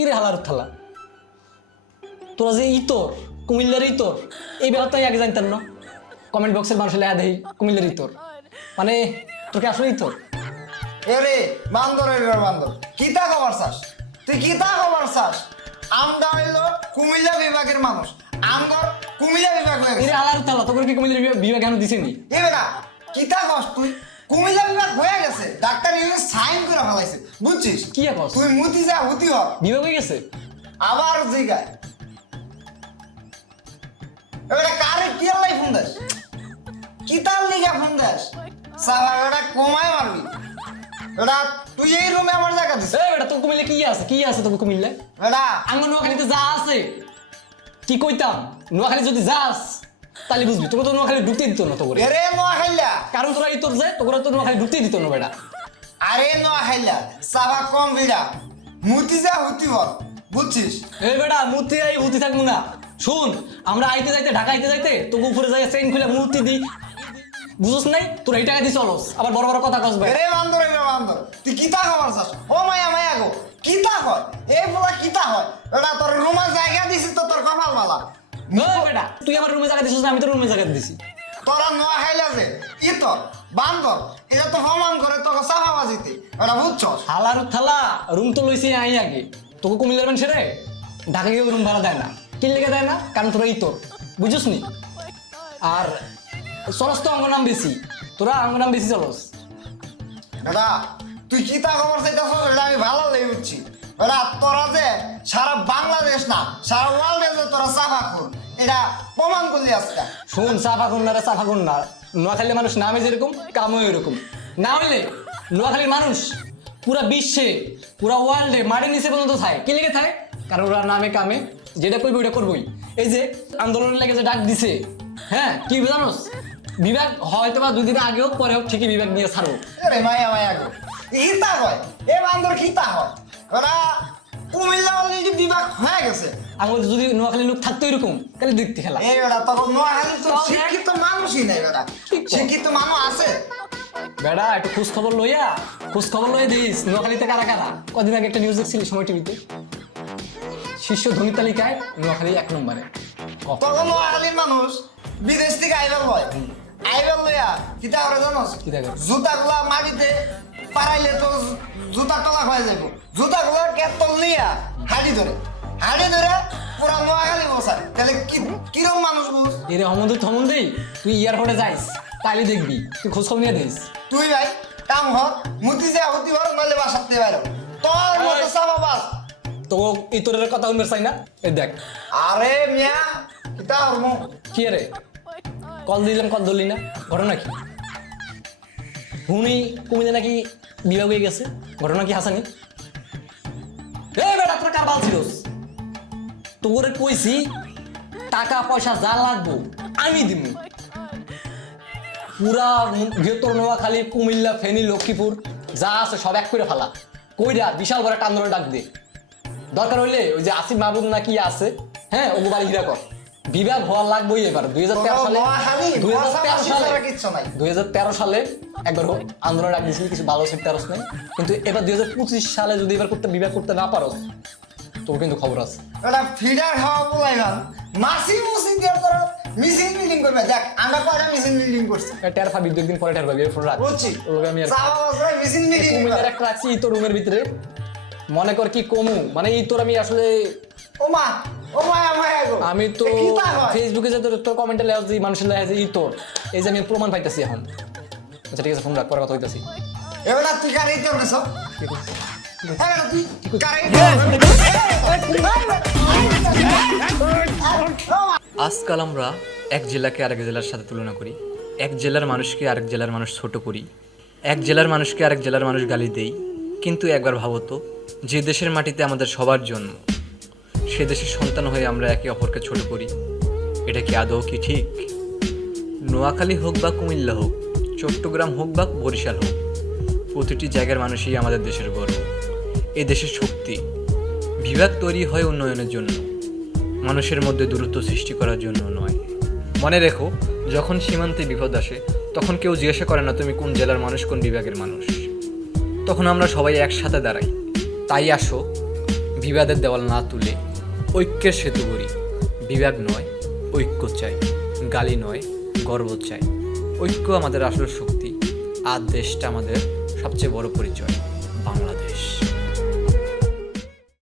ইরে হালার থালা, তোরা যে ইতর কুমিল্লার ইতর এই ব্যাপারটা আগে জানতেন না। কমেন্ট বক্সের মানুষ লেখা দেই কুমিল্লার ইতর, মানে তোর কি আসলে ইতর? এরে বান্দর এবার বান্দর কিতা খবর চাস? তুই কিতা খবর চাস? আমরা হইলো কুমিল্লা বিভাগের মানুষ, আমগর কুমিল্লা বিভাগ হয়ে ইরে গেছে। হালার থালা, তোর কি কুমিল্লার বিভাগ কেন দিছিনি? এ বেটা কিতা কস তুই? কুমিল্লা বিভাগ হয়ে গেছে, ডাক্তার ইউনিভার্সিটি সাইন করে ফেলাইছে, বুঝছিস? কি কস? তুই মুতি যা হুতি হ। বিভাগ হয়ে গেছে? আবার জিগায় এবারে কারে কি আল্লাহ ফোন দাস? কিতার লিগা ফোন দাস? সারা এটা কমায় মারবি। এটা তুই এই রুমে আমার জায়গা দিস। এই বেটা তোর কুমিল্লা কি আছে? কি আছে তোর কুমিল্লা? এটা আঙ্গ নোয়াখালীতে যা আছে কি কইতাম, নোয়াখালী যদি যাস তাহলে বুঝবি। তোকে তো নোয়াখালী ঢুকতে দিত না তো করে, এরে নোয়াখাইলা, কারণ তোরা ইতর যায় তোরা তো নোয়াখালী ঢুকতে দিত না বেটা। আরে নোয়াখাইলা সাবা কম ভিড়া, মুতি যা হুতি হ, বুঝছিস? এই বেটা মূর্তি আই হুতি থাকবো না। শুন, আমরা আইতে যাইতে ঢাকা আইতে যাইতে তোকে উপরে যাই চেইন খুলে মূর্তি দি, বুঝছ নাই? তোর এই টাকা দি চলস, আবার বড় বড় কথা কসবে। এরে বান্দর এরে বান্দর তুই কিতা খবর চাস? ও মায়া মায়া গো কিতা হয় এই বলা কিতা হয়? এটা তোর রুমে জায়গা দিছিস তো তোর কপাল বালা। ওই বেটা তুই আমার রুমে জায়গা দিছিস না, আমি তোর রুমে জায়গা দিছি। তোরা নোয়াখাইলা যে ইতর বান্দর এটা তো প্রমাণ করে তোকে সাফাবাজিতে, এটা বুঝছস? হালার থালা, রুম তো লইছি আই আগে। তোকে কুমিল্লার মানুষ রে ঢাকা গিয়ে রুম ভাড়া দেয় না। কি লেগে দেয় না? কারণ তোরা ইতর, বুঝছিস নি? আর চলস তো আমার নাম বেশি, তোরা আমার নাম বেশি চলস। এটা তুই কিতা খবর চাইতেছস এটা আমি ভালো লেগে বুঝছি। এটা তোরা যে সারা বাংলাদেশ না সারা ওয়ার্ল্ডে যে তোরা সাফা কর এটা প্রমাণ করলি আজকে। শুন, সাফা খুন না রে সাফা খুন না, নোয়াখালীর মানুষ নামে যেরকম কামও এরকম। না হইলে নোয়াখালীর মানুষ পুরা বিশ্বে পুরা ওয়ার্ল্ডে মাটির নিচে পর্যন্ত থাকে। কি লেগে থাকে? কারণ ওরা নামে কামে যেটা করবি ওটা করবোই। এই যে আন্দোলনের লেগে যে ডাক দিছে, হ্যাঁ কি জানোস? বিভাগ হয়তো বা 2 দিন আগে হোক পরে হোক ঠিকই বিভাগ নিয়ে ছাড়বো। আরে মায়া মায়া গো ইতা হয় এ বান্দর কিতা হয়? ওরা কুমিল্লা অলরেডি বিভাগ হয়ে গেছে। আমার যদি নোয়াখালীর লোক থাকতো এরকম তাহলে দেখতে খেলা। এই বেটা তোর নোয়াখালী তো শিক্ষিত মানুষই নাই বেটা, শিক্ষিত মানুষ আছে? বেড়া একটু খোঁজ খবর লইয়া দিস নোয়াখালীতে কারা কারা। কদিন আগে একটা নিউজ দেখছিলি সময় টিভিতে, শীর্ষ ধনী তালিকায় নোয়াখালী 1 নম্বরে। তোর নোয়াখালীর মানুষ বিদেশ থেকে আইবেল হয়, আইবেল লইয়া কিতা করে জানোস? কিতা করে? জুতাগুলা মাটিতে পারাইলে তো জুতা তলা হয়ে যাইব, জুতাগুলা কেতল নিয়া হাড়ি ধরে পুরা নোয়াখালী বসায়। তাহলে কিরম মানুষ বুঝ? এরে হমন্দি তুই এয়ারপোর্টে যাইস তাইলে দেখবি, তুই খোঁজ খবর নিয়ে দিস। তুই ভাই কাম হর মুতি যা হতি হর নইলে বাসাতে বাইরো তোর মতো সাবাবাস। তো ইতরের কথা শুনবে চাই না? এই দেখ, আরে মিয়া কিতা হরম? কি রে কল দিলাম কল ধরলি না, ঘটনা কি? হুনি কুমিল্লা নাকি বিভাগ হয়ে গেছে, ঘটনা কি হাসানি? এই বেটা তোরা কার বাল ছিলস? তোরে কইছি টাকা পয়সা যা লাগবো আমি দিব। পুরা বৃহত্তর নোয়াখালী কুমিল্লা ফেনী লক্ষ্মীপুর যা আছে সব এক করে ফেলা, কইরা বিশাল বড় একটা আন্দোলন ডাক দে। দরকার হইলে ওই যে আসিফ মাহবুব না কি আছে, হ্যাঁ ওগো বাড়ি হীরা কর। বিভাগ হওয়ার লাগবেই এবার 2013 সালে। 2013 সালে একবার আন্দোলন ডাক দিয়েছিল, কিছু ভালো সেক্টর নাই। কিন্তু এবার 2025 সালে যদি এবার বিভাগ করতে না পারো তোর কিন্তু খবর আছে। এটা ফিডার খাওয়া বলাইলাম মাসি মুসি দিয়ে তোর মিসিং বিল্ডিং করবে। দেখ আমরা কয়টা মিসিং বিল্ডিং করছি টের পাবি 2 দিন পরে টের পাবি, ফোন রাখ। বুঝছি ওকে আমি সাবাবাস মিসিং বিল্ডিং কুমিল্লার একটা রাখছি তোর রুমের ভিতরে, মনে কর কি কমু মানে এই তোর আমি আসলে ওমা মায়া গো আমি তো কিতা হয়? ফেসবুকে যে তোর কমেন্টে লেখা যে মানুষের লেখা যে তোর এই যে আমি প্রমাণ পাইতেছি এখন। আচ্ছা ঠিক আছে, ফোন রাখ, পরে কথা হইতাছি। এবারে তুই কারে তোর সব হ্যাঁ তুই কারে আজকাল আমরা এক জেলাকে আরেক জেলার সাথে তুলনা করি, এক জেলার মানুষকে আরেক জেলার মানুষ ছোট করি, এক জেলার মানুষকে আরেক জেলার মানুষ গালি দেই। কিন্তু একবার ভাবো তো, যে দেশের মাটিতে আমাদের সবার জন্ম, সে দেশের সন্তান হয়ে আমরা একে অপরকে ছোট করি। এটা কি আদৌ কি ঠিক? নোয়াখালী হোক বা কুমিল্লা হোক, চট্টগ্রাম হোক বা বরিশাল হোক, প্রতিটি জায়গার মানুষই আমাদের দেশের গর্ব, এই দেশের শক্তি। বিভাগ তৈরি হয় উন্নয়নের জন্য, মানুষের মধ্যে দূরত্ব সৃষ্টি করার জন্য নয়। মনে রেখো, যখন সীমান্তে বিপদ আসে তখন কেউ জিজ্ঞাসা করে না তুমি কোন জেলার মানুষ, কোন বিভাগের মানুষ। তখন আমরা সবাই একসাথে দাঁড়াই। তাই আসো, বিবাদের দেওয়াল না তুলে ঐক্যের সেতু গড়ি। বিভাগ নয়, ঐক্য চাই। গালি নয়, গর্ব চাই। ঐক্য আমাদের আসল শক্তি, আর দেশটা আমাদের সবচেয়ে বড় পরিচয়, বাংলাদেশ।